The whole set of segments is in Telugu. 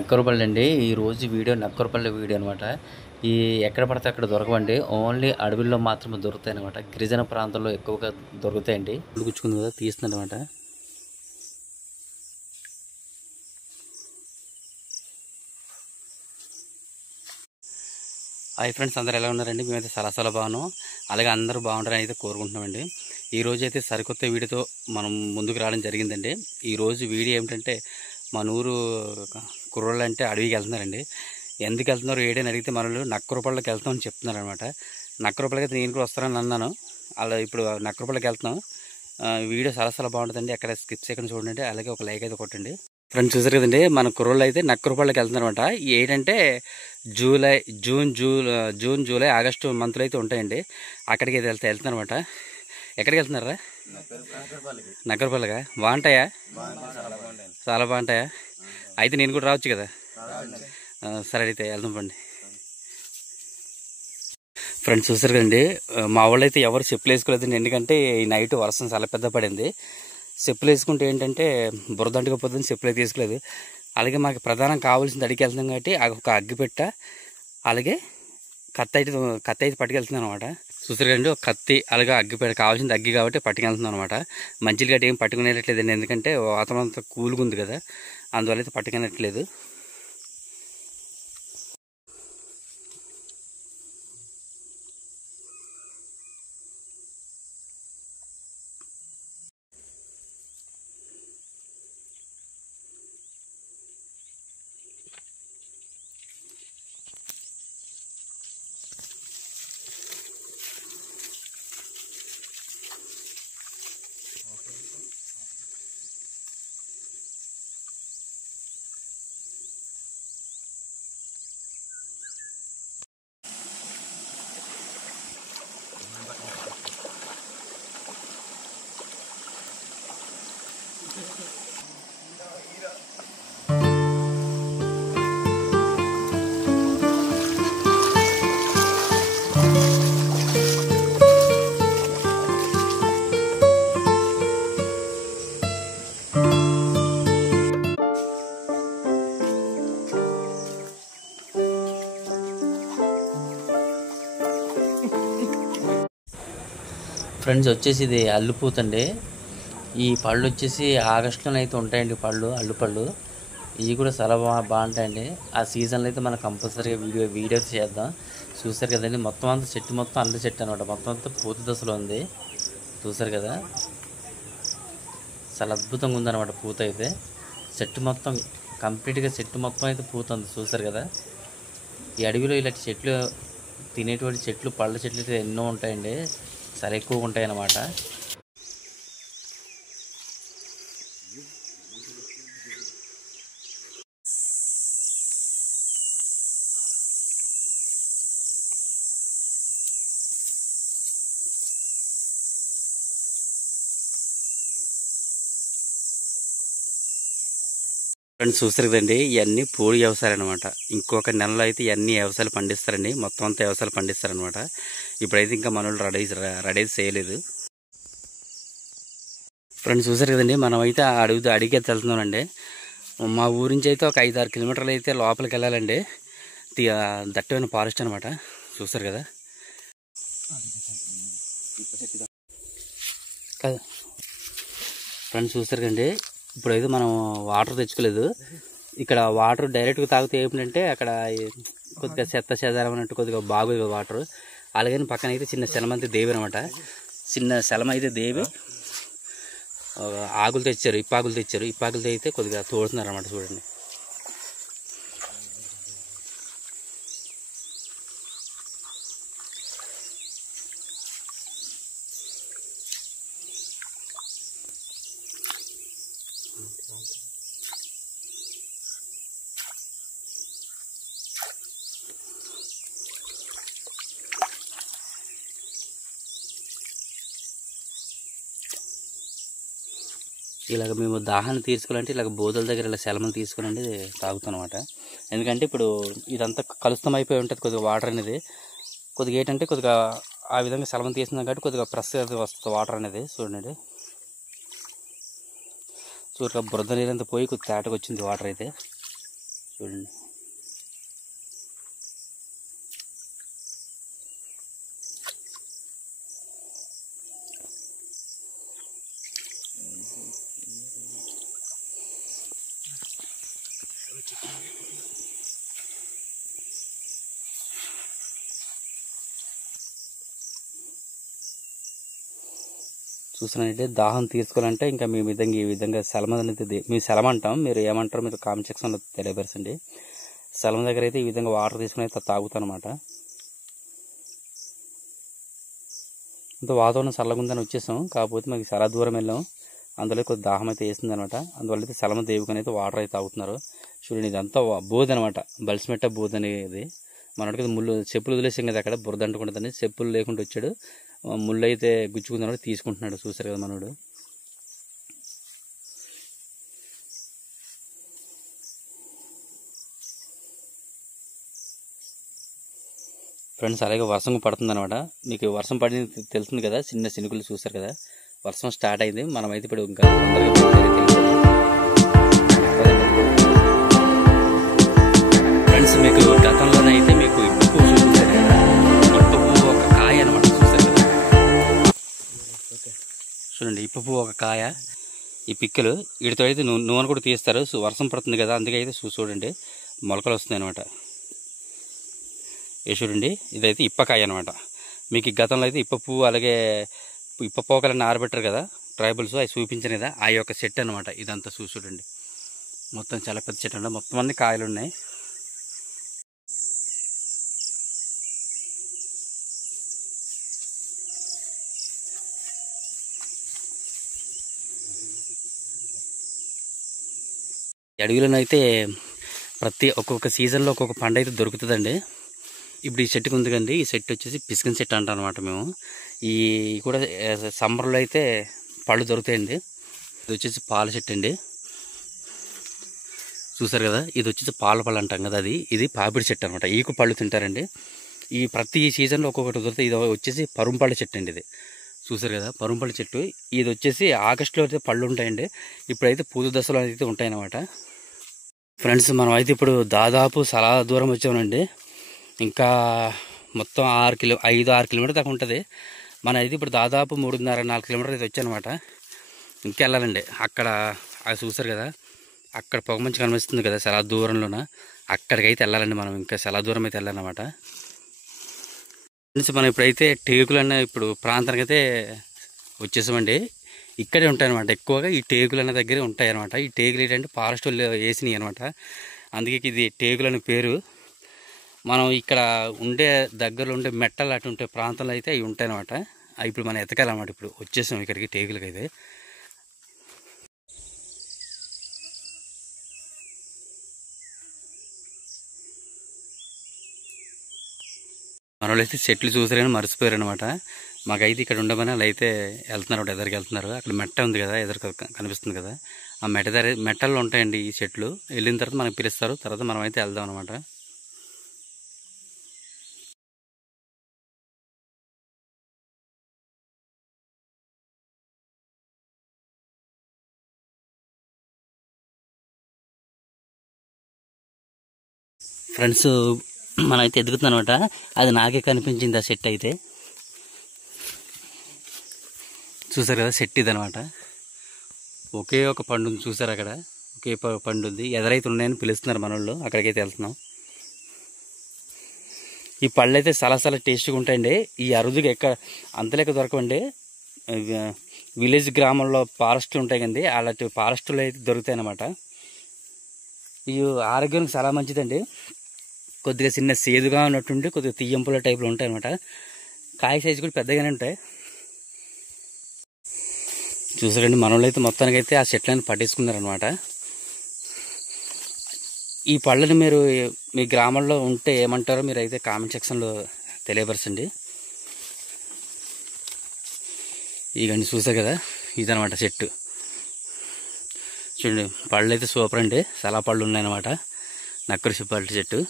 నక్కరపల్లి అండి. ఈరోజు వీడియో నక్కరపల్లి వీడియో అనమాట. ఈ ఎక్కడ పడితే అక్కడ దొరకవండి. ఓన్లీ అడవుల్లో మాత్రమే దొరుకుతాయి అనమాట. గిరిజన ప్రాంతాల్లో ఎక్కువగా దొరుకుతాయండి. గుచ్చుకుంది కదా తీస్తుంది అనమాట. హాయ్ ఫ్రెండ్స్, అందరూ ఎలా ఉన్నారండి? మేమైతే చాలా బాగున్నాం. అలాగే అందరూ బాగుంటారని అయితే కోరుకుంటున్నామండి. ఈరోజు అయితే సరికొత్త వీడియోతో మనం ముందుకు రావడం జరిగిందండి. ఈరోజు వీడియో ఏమిటంటే, మన ఊరు కుర్రోళ్ళు అంటే అడవికి వెళ్తున్నారండి. ఎందుకు వెళ్తున్నారు ఏడని అడిగితే మనలు నక్కరపల్లికి వెళ్తామని చెప్తున్నారు అనమాట. నక్కరపల్లికి అయితే నేను కూడా వస్తానని అన్నాను. అలా ఇప్పుడు నక్కరపల్లికి వెళ్తున్నాం. వీడియో చాలా బాగుంటుందండి. ఎక్కడ స్కిప్ చేయకుండా చూడండి. అలాగే ఒక లైక్ అయితే కొట్టండి. ఫ్రెండ్స్ చూసారు కదండి, మన కుర్రోళ్ళు అయితే నక్కరపల్లికి వెళ్తున్నారనమాట. ఏంటంటే జూన్ జూలై ఆగస్టు మంత్లో అయితే ఉంటాయండి. అక్కడికి అయితే వెళ్తున్నారనమాట. ఎక్కడికి వెళ్తున్నారా? నక్కరపల్లిగా. బాగుంటాయా? చాలా బాగుంటాయా? అయితే నేను కూడా రావచ్చు కదా. సరే అయితే వెళ్దాం పండి. ఫ్రెండ్స్ చూసారు కదండి, మా వాళ్ళు అయితే ఎవరు చెప్పులు వేసుకోలేదండి. ఎందుకంటే ఈ నైట్ వర్షం చాలా పెద్ద పడింది. చెప్పులు వేసుకుంటే ఏంటంటే బురద అంటుకపోతుందని చెప్పులు అయితే వేసుకోలేదు. అలాగే మాకు ప్రధానం కావాల్సింది అడిగి వెళ్తున్నాం కాబట్టి ఒక అగ్గిపెట్ట, అలాగే కత్తి అయితే పట్టుకెళ్తున్నాం అనమాట. చూసారు కదండి, ఒక కత్తి అలాగే అగ్గిపెట్ట కావాల్సింది అగ్గి కాబట్టి పట్టుకెళ్తున్నాం అనమాట. మంచిలు గట్టి ఏం పట్టుకునేటట్లేదండి, ఎందుకంటే వాతావరణం అంతా కూల్గా ఉంది కదా, అందువల్ల అయితే పట్టుకునేట్లేదు. ఫ్రెండ్స్ వచ్చేసి ఇది అల్లుపూతండి. ఈ పళ్ళు వచ్చేసి ఆగస్టులో అయితే ఉంటాయండి. అల్లు పళ్ళు ఇవి కూడా చాలా బాగుంటాయండి. ఆ సీజన్లో అయితే మనం కంపల్సరీగా వీడియో చేద్దాం. చూసారు కదండి, మొత్తం అంతా చెట్టు మొత్తం అల్లు చెట్టు అనమాట. మొత్తం అంతా పూత దశలో ఉంది. చూసారు కదా, చాలా అద్భుతంగా ఉందన్నమాట పూత అయితే. చెట్టు మొత్తం కంప్లీట్గా చెట్టు మొత్తం అయితే పూత ఉంది. చూసారు కదా, ఈ అడవిలో ఇలాంటి చెట్లు, తినేటువంటి చెట్లు, పళ్ళ చెట్లు అయితే ఎన్నో ఉంటాయండి. చాలా ఎక్కువగా ఉంటాయి అన్నమాట. ఫ్రెండ్స్ చూస్తారు కదండి, ఇవన్నీ పూడి వ్యవసాయాలు అనమాట. ఇంకొక నెలలో అయితే ఇవన్నీ వ్యవసాయాలు పండిస్తారండి. మొత్తం అంతా వ్యవసాయాలు పండిస్తారనమాట. ఇప్పుడైతే ఇంకా మనోళ్ళు రెడీ చేయలేదు. ఫ్రెండ్స్ చూసారు కదండి, మనం అయితే అడిగి వెళ్తున్నామండి. మా ఊరి నుంచి అయితే ఒక 5-6 కిలోమీటర్లు అయితే లోపలికి వెళ్ళాలండి. దట్టమైన ఫారెస్ట్ అనమాట. చూసారు కదా. ఫ్రెండ్స్ చూసారు కదండి, ఇప్పుడైతే మనం వాటర్ తెచ్చుకోలేదు. ఇక్కడ వాటర్ డైరెక్ట్గా తాగితే ఏమిటంటే అక్కడ కొద్దిగా చెత్త చెదారం అన్నట్టు కొద్దిగా బాగోదు వాటర్. అలాగే పక్కన అయితే చిన్న శలమంతి దేవి అనమాట. చిన్న శలం అయితే దేవి ఆకులు తెచ్చారు, ఇప్పాకులతో అయితే కొద్దిగా తోడుతున్నారు అనమాట. చూడండి. ఇలాగ మేము దాహాన్ని తీర్చుకోవాలంటే ఇలాగ బోధల దగ్గర ఇలా సెలవులు తీసుకుని తాగుతాం అనమాట. ఎందుకంటే ఇప్పుడు ఇదంతా కలుషితం అయిపోయి ఉంటుంది కొద్దిగా వాటర్ అనేది. కొద్దిగా ఏంటంటే కొద్దిగా ఆ విధంగా సెలవులు తీస్తున్నాం కాబట్టి కొద్దిగా ఫ్రెష్ వస్తుంది వాటర్ అనేది. చూడండి, చూడక బురద నీరంతా పోయి కొద్దిగా తేటకు వచ్చింది వాటర్ అయితే. చూడండి. చూసినట్టే దాహం తీర్చుకోవాలంటే ఇంకా మీ విధంగా ఈ విధంగా సెలమ అనేది మేము సెలమ అంటాం, మీరు ఏమంటారో మీరు కామెంట్ సెక్షన్లో తెలియపరచండి. సెలమ దగ్గర అయితే ఈ విధంగా వాటర్ తీసుకుని అయితే తాగుతాను అనమాట. ఇంత వాతావరణం చల్లగా ఉందని వచ్చేసాం, కాకపోతే మనకి చాలా దూరం వెళ్ళాం, అందులో కొద్ది దాహం అయితే వేస్తుంది అనమాట. అందువల్ల అయితే సెలమ దేవుకొని అయితే వాటర్ అయితే తాగుతున్నారు. చూడండి ఇదంతా బోధి అనమాట, బలిసిమెట్ట బోధి అనేది. మనకి ముళ్ళు చెప్పులు వదిలేసాం కదా, అక్కడ బురద అంటుకుంటుందని చెప్పులు లేకుండా వచ్చాడు, ముళ్ళు అయితే గుచ్చుకున్నాడు, తీసుకుంటున్నాడు. చూసారు కదా మనోడు. ఫ్రెండ్స్ అలాగే వర్షం పడుతుంది అనమాట. మీకు వర్షం పడింది తెలుస్తుంది కదా, చిన్న చినుకులు చూసారు కదా, వర్షం స్టార్ట్ అయింది. మనమైతే ఇప్పుడు ఇంకా ఫ్రెండ్స్ మీకు గతంలోనే అయితే మీకు ఇప్పు పువ్వు చూపించారు కదా, ఇప్పు పువ్వు ఒక కాయ అనమాట. చూసారు కదా, చూడండి ఇప్పు పువ్వు ఒక కాయ. ఈ పిక్కలు వీటితో అయితే నూనె కూడా తీస్తారు. వర్షం పడుతుంది కదా, అందుకే అయితే చూడండి మొలకలు వస్తున్నాయి అనమాట. ఏ చూడండి ఇదైతే ఇప్పకాయ అనమాట. మీకు గతంలో అయితే ఇప్ప పువ్వు అలాగే ఇప్ప పోకలని ఆరబెట్టారు కదా ట్రైబల్స్, అవి చూపించాను కదా, ఆ యొక్క చెట్టు అనమాట. ఇదంతా చూడండి మొత్తం చాలా పెద్ద చెట్టు అనమాట, మొత్తం అన్ని కాయలు ఉన్నాయి. అడవిలోనైతే ఒక్కొక్క సీజన్లో ఒక్కొక్క పండు అయితే దొరుకుతుందండి. ఇప్పుడు ఈ చెట్టుకు ఉంది కండి, ఈ చెట్టు వచ్చేసి పిసికిన చెట్టు అంటాం అనమాట మేము. ఈ కూడా సమ్మర్లో అయితే పళ్ళు దొరుకుతాయండి. ఇది వచ్చేసి పాల చెట్టు అండి, చూసారు కదా. ఇది వచ్చేసి పాల పళ్ళు అంటాం కదా, ఇది పాపిడి చెట్టు అనమాట. ఈకు పళ్ళు తింటారండి. ఈ ప్రతి సీజన్లో ఒక్కొక్కటి దొరుకుతాయి. ఇది వచ్చేసి పరుంపళ్ళ చెట్టు అండి, ఇది చూసారు కదా పరుంపళ్ళ చెట్టు. ఇది వచ్చేసి ఆగస్టులో అయితే పళ్ళు ఉంటాయండి, ఇప్పుడైతే పూత దశలో అయితే ఉంటాయన్నమాట. ఫ్రెండ్స్ మనం అయితే ఇప్పుడు దాదాపు చాలా దూరం వచ్చామండి. ఇంకా మొత్తం 5-6 కిలోమీటర్ దాకా ఉంటుంది. మన అయితే ఇప్పుడు దాదాపు 3.5-4 కిలోమీటర్ అయితే వచ్చానమాట. ఇంకా వెళ్ళాలండి. అక్కడ అది చూసారు కదా, అక్కడ పొగమంచు కనిపిస్తుంది కదా చాలా దూరంలోన, అక్కడికైతే వెళ్ళాలండి మనం. ఇంకా చాలా దూరం అయితే వెళ్ళాలన్నమాట. ఫ్రెండ్స్ మనం ఇప్పుడైతే టేకులు అన్న ఇప్పుడు ప్రాంతానికి అయితే వచ్చేసామండి. ఇక్కడే ఉంటాయన్నమాట ఎక్కువగా, ఈ టేకులు అనే దగ్గరే ఉంటాయి అనమాట. ఈ టేకులు ఏంటంటే ఫారెస్ట్ వాళ్ళు వేసినాయి అనమాట, అందుకే ఇది టేకులు అనే పేరు. మనం ఇక్కడ ఉండే దగ్గరలో ఉండే మెట్టలు అటు ఉండే ప్రాంతాల్లో అయితే అవి ఉంటాయన్నమాట. అవి ఇప్పుడు మనం ఎతకాలన్నమాట. ఇప్పుడు వచ్చేసాం ఇక్కడికి టేకులకి అయితే. మన వాళ్ళు అయితే చెట్లు చూసారని మర్చిపోయారు అనమాట. మాకైతే ఇక్కడ ఉండమని వాళ్ళు అయితే వెళ్తున్నారు, ఎదరికి వెళ్తున్నారు. అక్కడ మెట్ట ఉంది కదా, ఎదురు కనిపిస్తుంది కదా, ఆ మెట్టల్లో ఉంటాయండి ఈ చెట్లు. వెళ్ళిన తర్వాత మనకు పిలుస్తారు, తర్వాత మనం అయితే వెళ్దాం అనమాట. ఫ్రెండ్స్ మనం అయితే ఎదుగుతున్నాం అనమాట. అది నాకే కనిపించింది ఆ చెట్టు అయితే. చూసారు కదా చెట్టు ఇది అనమాట. ఒకే ఒక పండు ఉంది చూసారు, అక్కడ ఒకే పండు ఉంది. ఎదరైతే ఉన్నాయని పిలుస్తున్నారు మన వాళ్ళు, అక్కడికైతే వెళ్తున్నాం. ఈ పళ్ళు అయితే చాలా చాలా టేస్ట్గా ఉంటాయండి. ఈ అరుదుగా అంతలేక దొరకవండి. విలేజ్ గ్రామంలో ఫారెస్ట్లు ఉంటాయి కండి, అలాంటి ఫారెస్ట్లో అయితే దొరుకుతాయి అన్నమాట. ఇవి ఆరోగ్యానికి చాలా మంచిదండి. కొద్దిగా చిన్న సేదుగా ఉన్నట్టుండి కొద్దిగా తీయంపుల టైప్లో ఉంటాయి అనమాట. కాయ సైజు కూడా పెద్దగానే ఉంటాయి. చూసారండి మన వాళ్ళు అయితే మొత్తానికైతే ఆ చెట్లను పట్టేసుకున్నారనమాట. ఈ పళ్ళని మీరు మీ గ్రామంలో ఉంటే ఏమంటారో మీరు అయితే కామెంట్ సెక్షన్లో తెలియపరచండి. ఇవన్నీ చూసారు కదా, ఇదనమాట చెట్టు. చూడండి పళ్ళు అయితే సూపర్ అండి, చాలా పళ్ళు ఉన్నాయన్నమాట. నక్కరు పళ్ళ చెట్టు.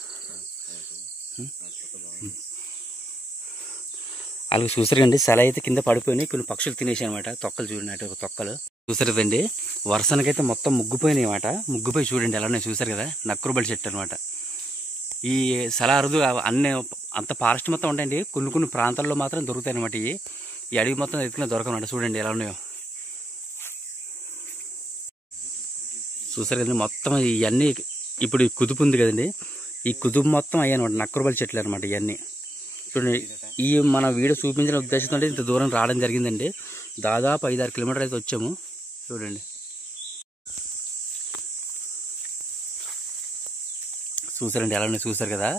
అలాగే చూసారండి, సెల అయితే కింద పడిపోయినాయి, కొన్ని పక్షులు తినేసాయి అనమాట. తొక్కలు చూడండి, అటు తొక్కలు చూసారు కదండి. వర్షానికైతే మొత్తం ముగ్గిపోయినాయి అనమాట. ముగ్గిపోయి చూడండి ఎలా ఉన్నాయి, చూసారు కదా, నక్కురుబడి చెట్టు అనమాట. ఈ సెల అరుదు అన్ని అంత ఫారెస్ట్ మొత్తం ఉంటాయండి, కొన్ని ప్రాంతాల్లో మాత్రం దొరుకుతాయి అనమాట. ఈ అడవి మొత్తం ఎత్తుకునే దొరకనమాట. చూడండి ఎలా ఉన్నాయో, చూసారు కదండి. మొత్తం ఇవన్నీ ఇప్పుడు ఈ కుదుపు ఉంది కదండి, ఈ కుదుపు మొత్తం అయ్యానమాట నక్కరుబలి చెట్లు అనమాట ఇవన్నీ. చూడండి, ఈ మన వీడియో చూపించిన ఉద్దేశంతో ఇంత దూరం రావడం జరిగిందండి. దాదాపు 5-6 కిలోమీటర్లు అయితే వచ్చాము. చూడండి, చూసారండి ఎలా ఉన్నాయి, చూసారు కదా,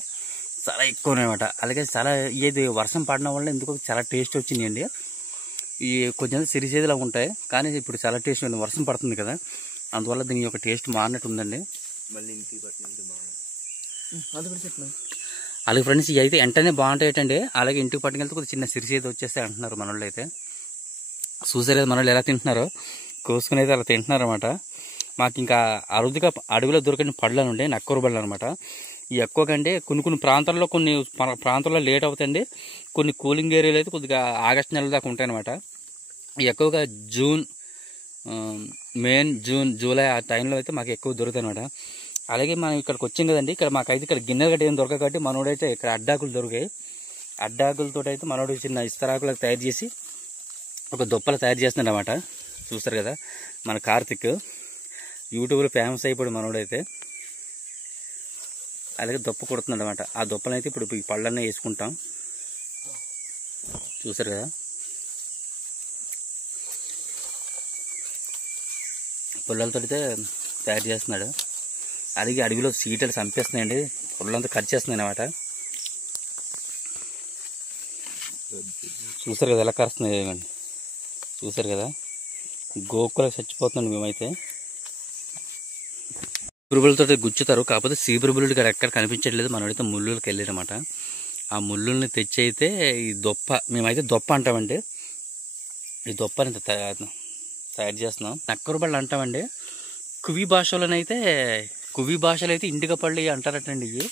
చాలా ఎక్కువ ఉన్నాయన్నమాట. అలాగే చాలా ఏది వర్షం పడడం వల్ల ఎందుకో చాలా టేస్ట్ వచ్చినాయండి. ఈ కొంచెం సిరిసేదిలా ఉంటాయి, కానీ ఇప్పుడు చాలా టేస్ట్ ఉంది. వర్షం పడుతుంది కదా, అందువల్ల దీని యొక్క టేస్ట్ మారినట్టు ఉందండి. మళ్ళీ ఇంటికి పట్టినంటే బాగుంది. అలాగే ఫ్రెండ్స్, ఇవి అయితే వెంటనే బాగుంటాయటండి. అలాగే ఇంటికి పట్టుకెళ్తే కొద్దిగా చిన్న సిరిసేది వచ్చేస్తే అంటున్నారు మనోళ్ళు అయితే. చూసారు మనోళ్ళు ఎలా తింటున్నారో, కోసుకుని అయితే అలా తింటున్నారు అనమాట. మాకు ఇంకా అరుదుగా అడవిలో దొరికిన పళ్ళు ఉండే నక్కూరు పళ్ళు అనమాట. ఈ ఎక్కువ కంటే కొన్ని ప్రాంతాల్లో ప్రాంతాల్లో లేట్ అవుతాయండి. కొన్ని కూలింగ్ ఏరియాలు అయితే కొద్దిగా ఆగస్టు నెల దాకా ఉంటాయన్నమాట. ఎక్కువగా జూన్ జూలై ఆ టైంలో అయితే మాకు ఎక్కువ దొరుకుతాయి అనమాట. అలాగే మనం ఇక్కడికి వచ్చాం కదండి, ఇక్కడ మాకైతే ఇక్కడ గిన్నెలు గట్టి ఏం దొరకదు కాబట్టి మనోడైతే ఇక్కడ అడ్డాకులు దొరికాయి. అడ్డాకులతో అయితే మనోడు చిన్న ఇస్తరాకులకు తయారు చేసి ఒక దుప్పలు తయారు చేస్తున్నాడు అనమాట. చూస్తారు కదా, మన కార్తిక్ యూట్యూబ్లో ఫేమస్ అయిపోయాడు మనోడైతే. అలాగే దుప్ప కుడుతున్నాడు అనమాట. ఆ దుప్పలను అయితే ఇప్పుడు ఈ పళ్ళన్నీ వేసుకుంటాం. చూసారు కదా, పుల్లలతో అయితే తయారు చేస్తున్నాడు. అలాగే అడవిలో సీటలు చంపేస్తున్నాయండి, పుల్లంతా కట్ చేస్తున్నాయి అనమాట. చూసారు కదా ఎలా కరుస్తున్నాయి, చూసారు కదా, గోకులకు చచ్చిపోతున్నాడు. మేమైతే పురుగులతో గుచ్చుతారు, కాకపోతే సీపురుగులు ఇక్కడ ఎక్కడ కనిపించట్లేదు. మనమైతే ముళ్ళులకు వెళ్ళారన్నమాట. ఆ ముళ్ళుల్ని తెచ్చి అయితే ఈ దొప్ప, మేమైతే దొప్ప అంటామండి. ఈ దొప్పని తయారు చేస్తున్నాం. నక్కరుబళ్ళు అంటామండి. కువి భాషలో అయితే ఇంటిక పళ్ళు అంటారటండి. ఇవి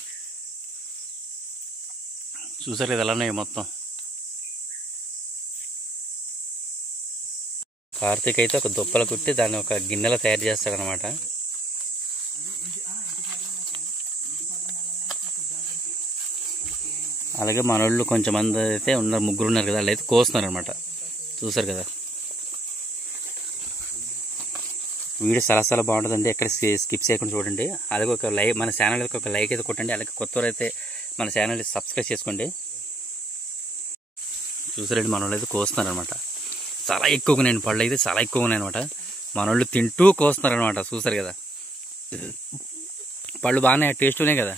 చూసారు కదా ఎలా ఉన్నాయి మొత్తం. కార్తీక్ అయితే ఒక దుప్పలు కుట్టి దాన్ని ఒక గిన్నెలో తయారు చేస్తాడనమాట. అలాగే మనోళ్ళు కొంచెం మంది అయితే ఉన్నారు, ముగ్గురు ఉన్నారు కదా, వాళ్ళు అయితే కోస్తున్నారు అనమాట. చూసారు కదా, వీడియో చాలా బాగుంటుందండి. ఎక్కడ స్కిప్ చేయకుండా చూడండి. అలాగే ఒక లైక్, మన ఛానల్కి ఒక లైక్ అయితే కొట్టండి. అలాగే కొత్తవారు అయితే మన ఛానల్ని సబ్స్క్రైబ్ చేసుకోండి. చూసారండి, మనోళ్ళు అయితే కోస్తున్నారు అనమాట. చాలా ఎక్కువగా ఉన్నాయండి పళ్ళు అయితే, చాలా ఎక్కువగా ఉన్నాయి అనమాట. మనోళ్ళు తింటూ కోస్తున్నారు అనమాట. చూసారు కదా, పళ్ళు బాగానే టేస్ట్ ఉన్నాయి కదా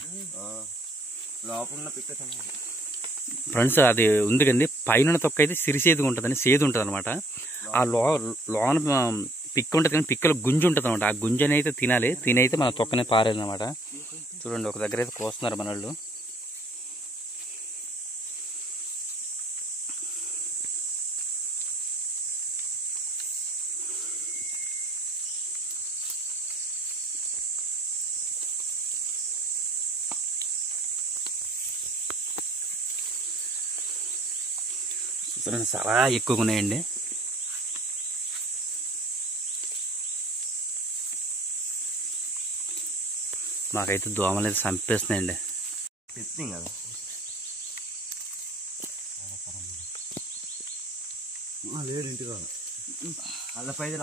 ఫ్రెండ్స్. అది ఉంది కండి, పైన తొక్క అయితే సిరిసేది ఉంటుందని, సేదు ఉంటుంది అనమాట. ఆ లోన పిక్క ఉంటుంది కానీ పిక్కలో గుంజు ఉంటుంది అనమాట. ఆ గుంజని అయితే తినైతే మన తొక్కనే పారేదనమాట. చూడండి, ఒక దగ్గర అయితే కోస్తున్నారు మన వాళ్ళు. చూడండి, చాలా ఎక్కువగా ఉన్నాయండి. మాకైతే దోమలు అయితే చంపేస్తున్నాయండి. లేడు ఇంటికి అలా పైదే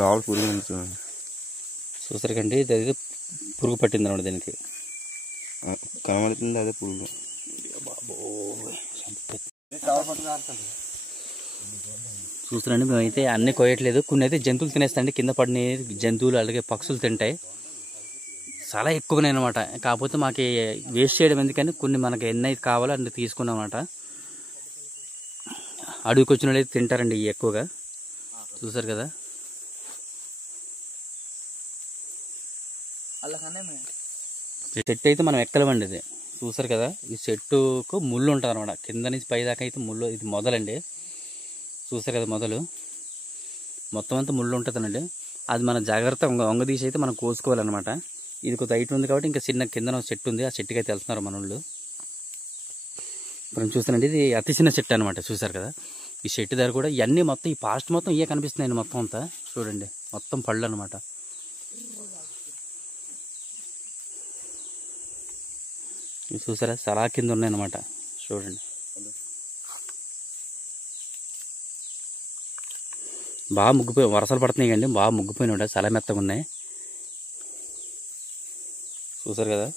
రావాలి పురుగు. చూసారు కండి, ఇది పురుగు పట్టింది అనమాట. దీనికి కనబడుతుంది అదే పురుగు. చూస్తున్నాండి, మేమైతే అన్నీ కోయట్లేదు. కొన్ని అయితే జంతువులు తినేస్తాయండి, కింద పడిన జంతువులు అలాగే పక్షులు తింటాయి. చాలా ఎక్కువనే అనమాట. కాకపోతే మాకు వేస్ట్ చేయడం ఎందుకని కొన్ని మనకి ఎన్ని అయితే కావాలో అన్ని తీసుకున్నాం అనమాట. అడవికి వచ్చిన వాళ్ళు అయితే తింటారండి ఇవి ఎక్కువగా. చూసారు కదా, చెట్టు అయితే మనం ఎక్కలేమండి. ఇది చూసారు కదా, ఈ చెట్టుకు ముళ్ళు ఉంటుంది అనమాట. కింద నుంచి పై దాకా అయితే ముళ్ళు, ఇది మొదలండి. చూసారు కదా మొదలు, మొత్తం అంతా ముళ్ళు ఉంటుందనండి. అది మన జాగ్రత్త వంగ తీసి అయితే మనం కోసుకోవాలన్నమాట. ఇది కొంత హైట్ ఉంది కాబట్టి ఇంకా చిన్న కింద చెట్టు ఉంది, ఆ చెట్టుకి అయితే వెళ్తున్నారు మన వాళ్ళు. మనం చూస్తానండి, ఇది అతి చిన్న చెట్టు అనమాట. చూసారు కదా, ఈ చెట్టు దగ్గర కూడా ఇవన్నీ మొత్తం ఈ పాస్ట్ మొత్తం ఇవే కనిపిస్తున్నాయండి. మొత్తం అంతా చూడండి, మొత్తం పళ్ళు అనమాట. చూసారా, చాలా కింద ఉన్నాయన్నమాట. చూడండి, బాగా ముగ్గిపోయి వర్షాలు పడుతున్నాయి కండి, బాగా ముగ్గిపోయినాయి, చాలా మెత్తగా ఉన్నాయి. చూసారు కదా,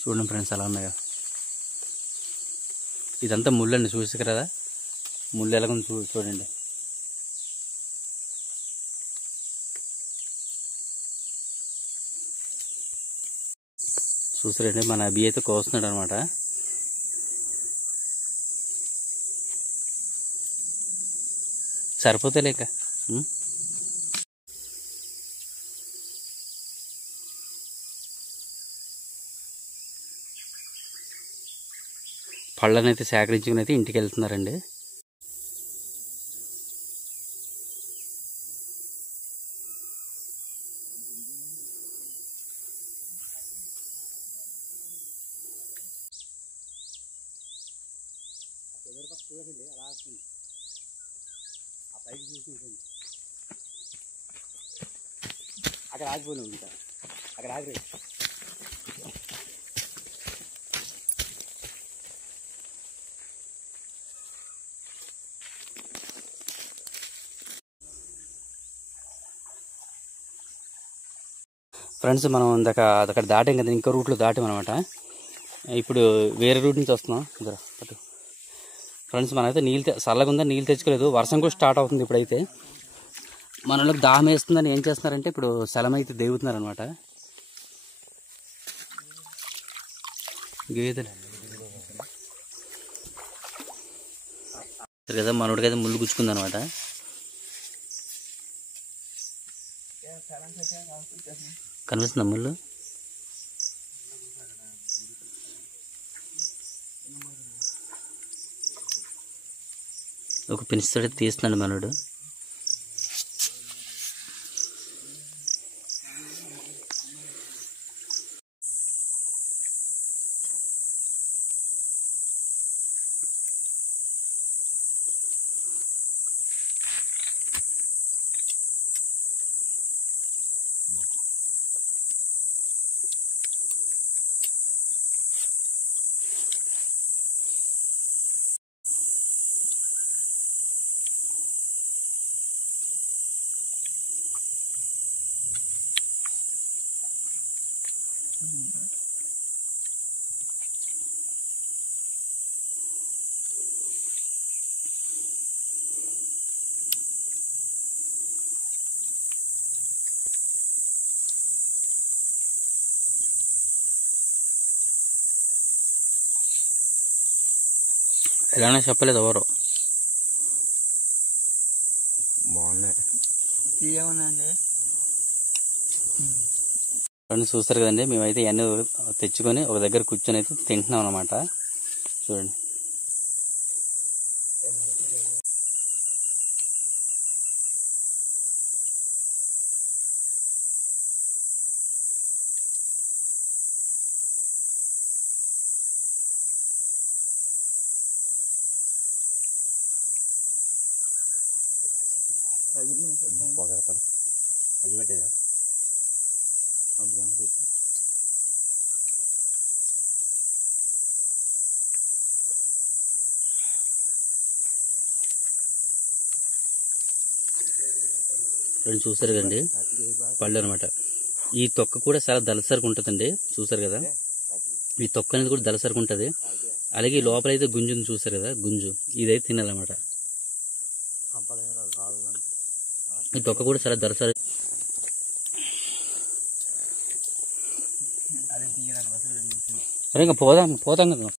చూడండి ఫ్రెండ్స్ అలా ఉన్నాయో. ఇదంతా ముళ్ళండి. చూసారు కదా ముళ్ళు ఎలాగ చూడండి. చూసారండి, మన అభి అయితే కోస్తున్నాడు అనమాట. సరిపోతే లేక పళ్ళని అయితే సేకరించుకుని అయితే ఇంటికి వెళ్తున్నారండి. అక్కడ ఆగిపోయి ఉంటా, అక్కడ ఆగి ఫ్రెండ్స్. మనం అక్కడ దాటాం కదా, ఇంకో రూట్లో దాటాం అనమాట. ఇప్పుడు వేరే రూట్ నుంచి వస్తున్నాం. పట్టు ఫ్రెండ్స్, మనమైతే నీళ్ళు చల్లగా ఉందని నీళ్ళు తెచ్చుకోలేదు. వర్షం కూడా స్టార్ట్ అవుతుంది. ఇప్పుడైతే మనలోకి దాహం వేస్తుందని ఏం చేస్తున్నారంటే ఇప్పుడు సెలం అయితే దేవుతున్నారు అనమాట. గేదెలు కదా, మనోడికైతే ముళ్ళు గుచ్చుకుంది అనమాట. కనిపిస్తుందా ముళ్ళు? ఒక పినిస్తాడు తీస్తున్నాడు మనోడు. ఎలానో చెప్పలేదు ఎవరు. బాగున్నాయి. ఫ్రెండ్స్ చూస్తారు కదండి, మేమైతే ఇవన్నీ తెచ్చుకొని ఒక దగ్గర కూర్చొని అయితే తింటున్నాం అనమాట. చూడండి, అగిపెట్టేదా ఫ్రెండ్స్ చూసారు కదండి, పళ్ళు అనమాట. ఈ తొక్క కూడా చాలా దళసరిగా ఉంటుందండి. చూసారు కదా, ఈ తొక్క అనేది కూడా దళసరిగా ఉంటుంది. అలాగే లోపల అయితే గుంజు ఉంది, చూసారు కదా గుంజు, ఇదైతే తినాలన్నమాట. ఈ తొక్క కూడా చాలా దళసరి. సరే ఇంకా పోదాం కదా.